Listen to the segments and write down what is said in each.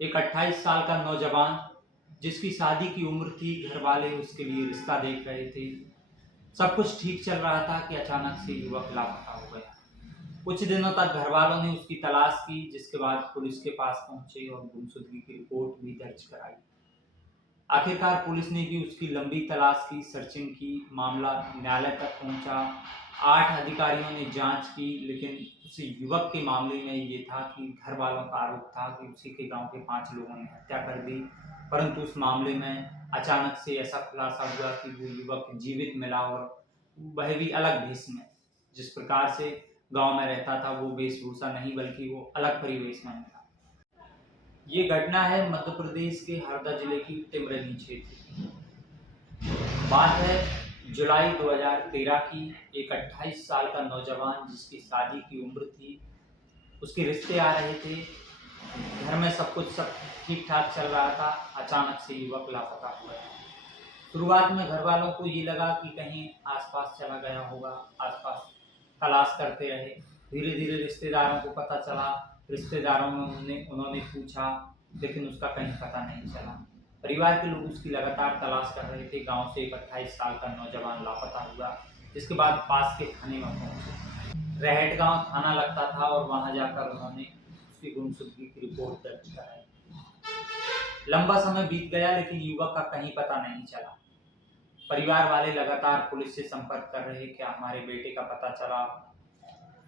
एक 28 साल का नौजवान जिसकी शादी की उम्र थी, घर वाले उसके लिए रिश्ता देख रहे थे। सब कुछ ठीक चल रहा था कि अचानक से युवक लापता हो गया। कुछ दिनों तक घर वालों ने उसकी तलाश की, जिसके बाद पुलिस के पास पहुंचे और गुमशुदगी की रिपोर्ट भी दर्ज कराई। आखिरकार पुलिस ने भी उसकी लंबी तलाश की, सर्चिंग की, मामला न्यायालय तक पहुंचा। 8 अधिकारियों ने जांच की, लेकिन उस युवक के मामले में ये था कि घर वालों का आरोप था कि उसी के गांव के 5 लोगों ने हत्या कर दी। परंतु उस मामले में अचानक से ऐसा खुलासा हुआ कि वो युवक जीवित मिला और वह भी अलग भेष में। जिस प्रकार से गांव में रहता था वो वेशभूषा नहीं, बल्कि वो अलग परिवेश में मिला। ये घटना है मध्य प्रदेश के हरदा जिले की टिमरनी क्षेत्र की। बात है जुलाई 2013 की। एक 28 साल का नौजवान जिसकी शादी की उम्र थी, उसके रिश्ते आ रहे थे, घर में सब ठीक ठाक चल रहा था। अचानक से युवक लापता हुआ। शुरुआत में घर वालों को ये लगा कि कहीं आसपास चला गया होगा, आसपास तलाश करते रहे। धीरे धीरे रिश्तेदारों को पता चला, रिश्तेदारों में उन्होंने पूछा, लेकिन उसका कहीं पता नहीं चला। परिवार के लोग उसकी लगातार तलाश कर रहे थे। गांव से एक 28 साल का नौजवान लापता हुआ, जिसके बाद पास के थाने में पहुंचे। रहट गांव थाना लगता था और वहां जाकर उन्होंने उसकी गुमशुदगी की रिपोर्ट दर्ज कराई। लंबा समय बीत गया, लेकिन युवक का कहीं पता नहीं चला। परिवार वाले लगातार पुलिस से संपर्क कर रहे, क्या हमारे बेटे का पता चला।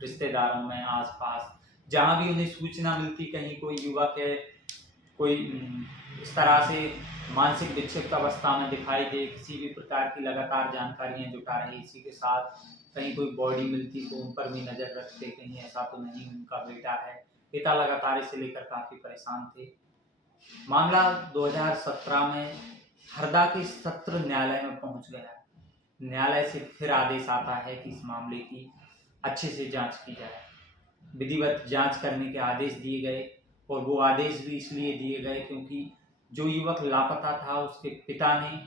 रिश्तेदारों में, आसपास जहां भी उन्हें सूचना मिलती, कहीं कोई युवक है, कोई इस तरह से मानसिक विक्षिप्त अवस्था में दिखाई दे, किसी भी प्रकार की लगातार जानकारियां जुटा रहे। इसी के साथ कहीं कोई बॉडी मिलती तो उन पर भी नजर रखते, कहीं ऐसा तो नहीं उनका बेटा है। पिता लगातार इसे लेकर काफी परेशान थे। मामला 2017 में हरदा के सत्र न्यायालय में पहुंच गया। न्यायालय से फिर आदेश आता है कि इस मामले की अच्छे से जांच की जाए। विधिवत जांच करने के आदेश दिए गए, और वो आदेश भी इसलिए दिए गए क्योंकि जो युवक लापता था, उसके पिता ने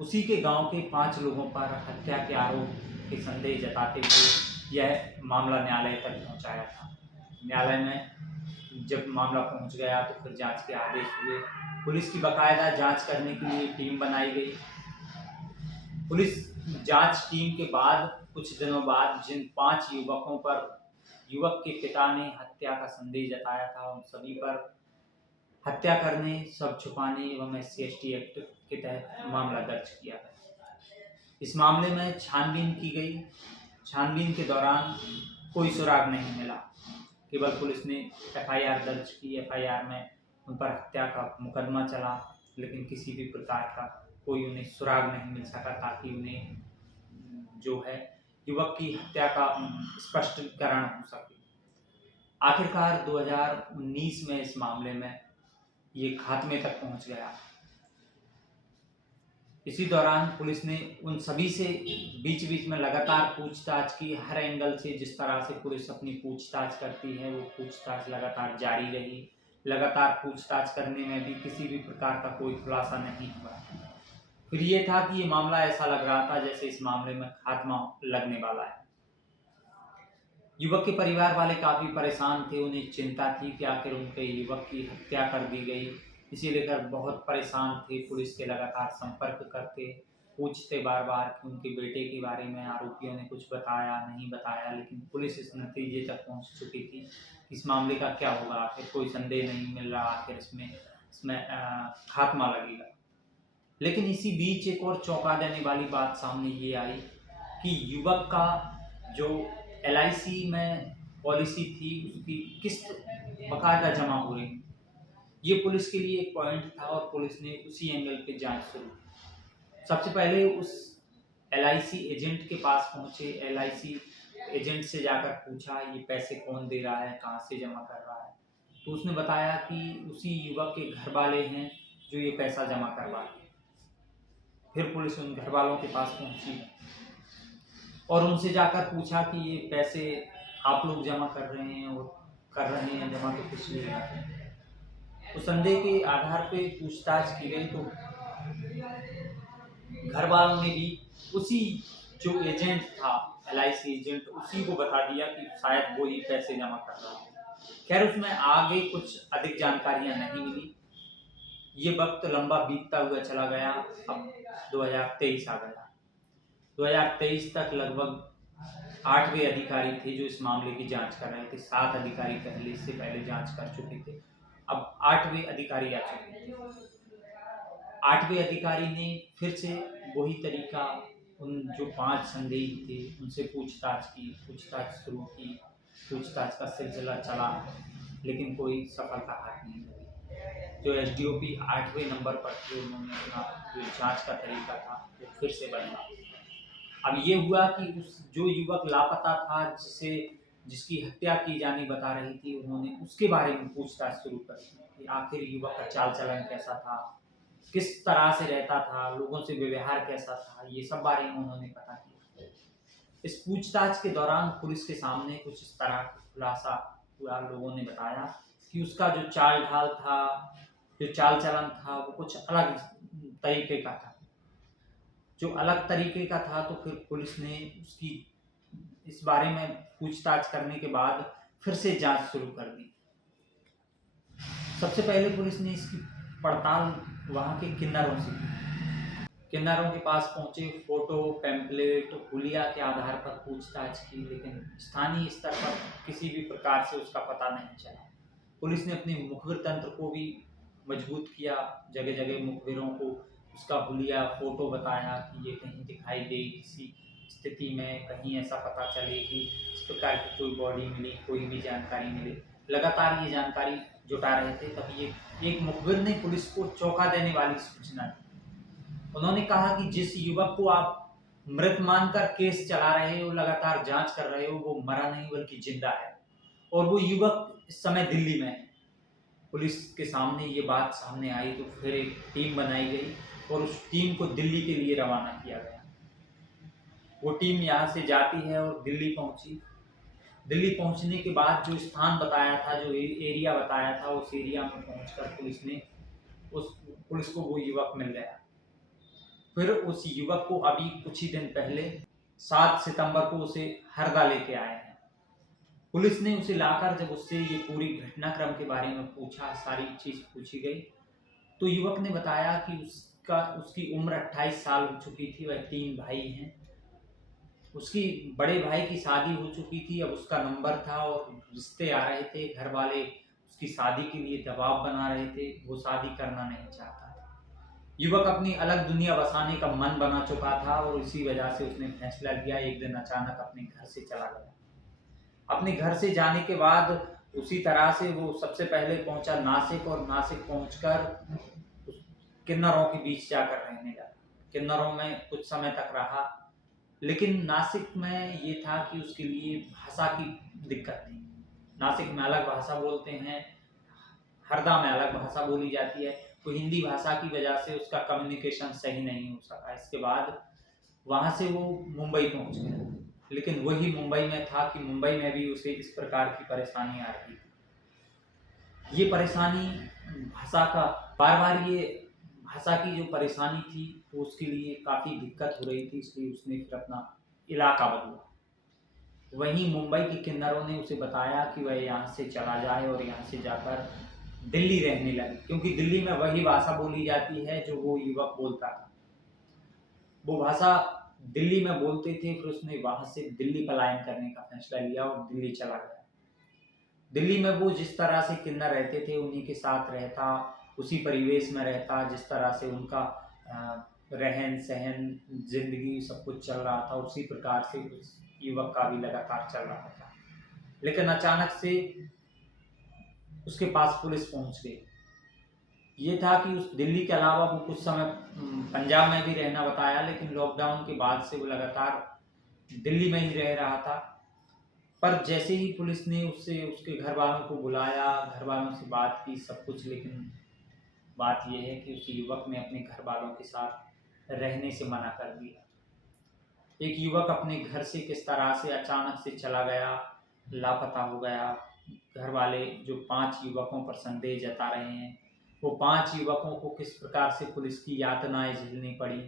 उसी के गांव के 5 लोगों पर हत्या के आरोप के संदेह जताते हुए यह मामला न्यायालय तक पहुंचाया था। न्यायालय में जब मामला पहुंच गया तो फिर जांच के आदेश हुए। पुलिस की बाकायदा जांच करने के लिए टीम बनाई गई। पुलिस जांच टीम के बाद कुछ दिनों बाद जिन 5 युवकों पर युवक के पिता ने हत्या का संदेह जताया था, उन सभी पर हत्या करने, सब छुपाने एवं SC/ST एक्ट के तहत मामला दर्ज किया गया। इस मामले में छानबीन की गई। छानबीन के दौरान कोई सुराग नहीं मिला। केवल पुलिस ने FIR दर्ज की। FIR में उन पर हत्या का मुकदमा चला, लेकिन किसी भी प्रकार का कोई उन्हें सुराग नहीं मिल सका, ताकि उन्हें जो है युवक की हत्या का स्पष्टीकरण हो सके। आखिरकार 2019 में इस मामले में ये खात्मे तक पहुंच गया। इसी दौरान पुलिस ने उन सभी से बीच बीच में लगातार पूछताछ की। हर एंगल से जिस तरह से पुलिस अपनी पूछताछ करती है, वो पूछताछ लगातार जारी रही। लगातार पूछताछ करने में भी किसी भी प्रकार का कोई खुलासा नहीं हुआ। फिर ये था कि ये मामला ऐसा लग रहा था जैसे इस मामले में खात्मा लगने वाला है। युवक के परिवार वाले काफी परेशान थे। उन्हें चिंता थी कि आखिर उनके युवक की हत्या कर दी गई। इसी लेकर बहुत परेशान थे। पुलिस के लगातार संपर्क करते, पूछते बार बार कि उनके बेटे के बारे में आरोपियों ने कुछ बताया नहीं बताया, लेकिन पुलिस इस नतीजे तक पहुंच चुकी थी इस मामले का क्या होगा। आखिर कोई संदेह नहीं मिल रहा, आखिर इसमें खात्मा लगेगा। लेकिन इसी बीच एक और चौंका देने वाली बात सामने ये आई कि युवक का जो LIC में पॉलिसी थी, उसकी किस्त बकायदा जमा हो रही। ये पुलिस के लिए एक पॉइंट था और पुलिस ने उसी एंगल पे जांच शुरू की। सबसे पहले उस LIC एजेंट के पास पहुंचे। LIC एजेंट से जाकर पूछा, ये पैसे कौन दे रहा है, कहाँ से जमा कर रहा है। तो उसने बताया कि उसी युवक के घर वाले हैं जो ये पैसा जमा करवा रहे हैं। फिर पुलिस उन घर वालों के पास पहुंची और उनसे जाकर पूछा कि ये पैसे आप लोग जमा कर रहे हैं, और कर रहे हैं जमा तो कुछ नहीं करते। तो संदेह के आधार पे पूछताछ की गई तो घर वालों ने भी उसी जो एजेंट था, LIC एजेंट, उसी को बता दिया कि शायद वो ही पैसे जमा कर रहा है। खैर उसमें आगे कुछ अधिक जानकारियां नहीं मिली। ये वक्त लंबा बीतता हुआ चला गया। अब 2023 आ गया। 2023 तक लगभग 8वें अधिकारी थे जो इस मामले की जांच कर रहे थे। 7 अधिकारी पहले इससे पहले जांच कर चुके थे। अब 8वें अधिकारी आ चुके थे। 8वें अधिकारी ने फिर से वही तरीका, उन जो 5 संदेही थे उनसे पूछताछ की, पूछताछ शुरू की, पूछताछ का सिलसिला चला, लेकिन कोई सफलता हाथ नहीं लगी। जो एसडीओपी 8वें नंबर पर थे, उन्होंने अपना जो जांच का तरीका था वो फिर से बदला। अब ये हुआ कि उस जो युवक लापता था, जिसकी हत्या की जानी बता रही थी, उन्होंने उसके बारे में पूछताछ शुरू कर दी कि आखिर युवक का चाल चलन कैसा था, किस तरह से रहता था, लोगों से व्यवहार कैसा था, ये सब बारे में उन्होंने पता किया। इस पूछताछ के दौरान पुलिस के सामने कुछ इस तरह का खुलासा हुआ। लोगों ने बताया कि उसका जो चाल ढाल था, जो चाल चलन था, वो कुछ अलग तरीके का था। जो अलग तरीके का था तो फिर पुलिस ने उसकी इस बारे में पूछताछ करने के बाद फिर से जांच शुरू कर दी। सबसे पहले पुलिस ने इसकी पड़ताल वहाँ के किन्नरों से की। किन्नरों के पास पहुंचे, फोटो, पैम्पलेट, हुलिया के आधार पर पूछताछ की, लेकिन स्थानीय स्तर पर किसी भी प्रकार से उसका पता नहीं चला। पुलिस ने अपने मुखबिर तंत्र को भी मजबूत किया। जगह जगह मुखबिरों को उसका हुलिया, फोटो बताया कि ये कहीं दिखाई दे, किसी स्थिति में कहीं ऐसा पता चले कि इस प्रकार की कोई बॉडी मिली, कोई भी जानकारी मिले। लगातार ये जानकारी जुटा रहे थे, तभी एक मुखबिर ने पुलिस को चौंका देने वाली सूचना दी। उन्होंने कहा कि जिस युवक को आप मृत मानकर केस चला रहे हो, लगातार जांच कर रहे हो, वो मरा नहीं बल्कि जिंदा है, और वो युवक इस समय दिल्ली में है। पुलिस के सामने ये बात सामने आई तो फिर एक टीम बनाई गई और उस टीम को दिल्ली के लिए रवाना किया गया। वो टीम यहाँ से जाती है और दिल्ली पहुंची। दिल्ली पहुंचने के बाद जो स्थान बताया था, जो एरिया बताया था, उस एरिया में पहुंचकर पुलिस को वो युवक मिल गया। फिर उस युवक को अभी कुछ ही दिन पहले 7 सितंबर को उसे हरदा लेके आए हैं। पुलिस ने उसे लाकर जब उससे ये पूरी घटनाक्रम के बारे में पूछा, सारी चीज पूछी गई, तो युवक ने बताया कि उसकी उम्र 28 साल हो चुकी थी। वह 3 भाई हैं। उसकी बड़े भाई की शादी हो चुकी थी, अब उसका नंबर था और रिश्ते आ रहे थे। घर वाले उसकी शादी के लिए दबाव बना रहे थे, वो शादी करना नहीं चाहता। युवक अपनी अलग दुनिया बसाने का मन बना चुका था और इसी वजह से उसने फैसला लिया। एक दिन अचानक अपने घर से चला गया। अपने घर से जाने के बाद उसी तरह से वो सबसे पहले पहुंचा नासिक, और नासिक पहुंचकर किन्नरों के बीच जाकर रहने लगा। किन्नरों में कुछ समय तक रहा, लेकिन नासिक में ये था कि उसके लिए भाषा की दिक्कत थी। नासिक में अलग भाषा बोलते हैं, हरदा में अलग भाषा बोली जाती है, तो हिंदी भाषा की वजह से उसका कम्युनिकेशन सही नहीं हो सका। इसके बाद वहाँ से वो मुंबई पहुँच गया, लेकिन वही मुंबई में था कि मुंबई में भी उसे इस प्रकार की परेशानी आ रही थी। ये परेशानी बार बार ये भाषा की जो परेशानी थी वो उसके लिए काफ़ी दिक्कत हो रही थी, इसलिए उसने फिर अपना इलाका बदला। वहीं मुंबई के किन्नरों ने उसे बताया कि वह यहाँ से चला जाए और यहाँ से जाकर दिल्ली रहने लगे, क्योंकि दिल्ली में वही भाषा बोली जाती है जो वो युवक बोलता था। वो भाषा दिल्ली में बोलते थे। फिर उसने वहां से दिल्ली पलायन करने का फैसला लिया और दिल्ली चला गया। दिल्ली में वो जिस तरह से किन्नर रहते थे उन्हीं के साथ रहता, उसी परिवेश में रहता, जिस तरह से उनका रहन सहन, जिंदगी सब कुछ चल रहा था, उसी प्रकार से उस युवक का भी लगातार चल रहा था। लेकिन अचानक से उसके पास पुलिस पहुंच गई। ये था कि उस दिल्ली के अलावा वो कुछ समय पंजाब में भी रहना बताया, लेकिन लॉकडाउन के बाद से वो लगातार दिल्ली में ही रह रहा था। पर जैसे ही पुलिस ने उससे उसके घर वालों को बुलाया, घर वालों से बात की, सब कुछ, लेकिन बात यह है कि उस युवक ने अपने घर वालों के साथ रहने से मना कर दिया। एक युवक अपने घर से किस तरह से अचानक से चला गया, लापता हो गया। घर वाले जो 5 युवकों पर संदेह जता रहे हैं, वो 5 युवकों को किस प्रकार से पुलिस की यातनाएं झेलनी पड़ी।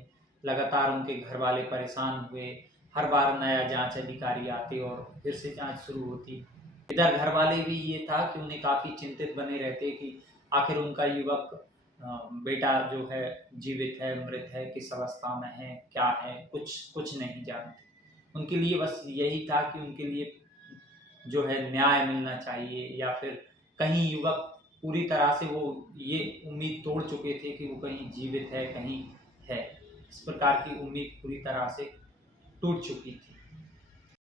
लगातार उनके घर वाले परेशान हुए। हर बार नया जांच अधिकारी आते और फिर से जांच शुरू होती। इधर घर वाले भी ये था कि उन्हें काफ़ी चिंतित बने रहते कि आखिर उनका युवक बेटा जो है जीवित है, मृत है, किस अवस्था में है, क्या है, कुछ नहीं जानते। उनके लिए बस यही था कि उनके लिए जो है न्याय मिलना चाहिए, या फिर कहीं युवक पूरी तरह से वो ये उम्मीद तोड़ चुके थे कि वो कहीं जीवित है, कहीं है। इस प्रकार की उम्मीद पूरी तरह से टूट चुकी थी।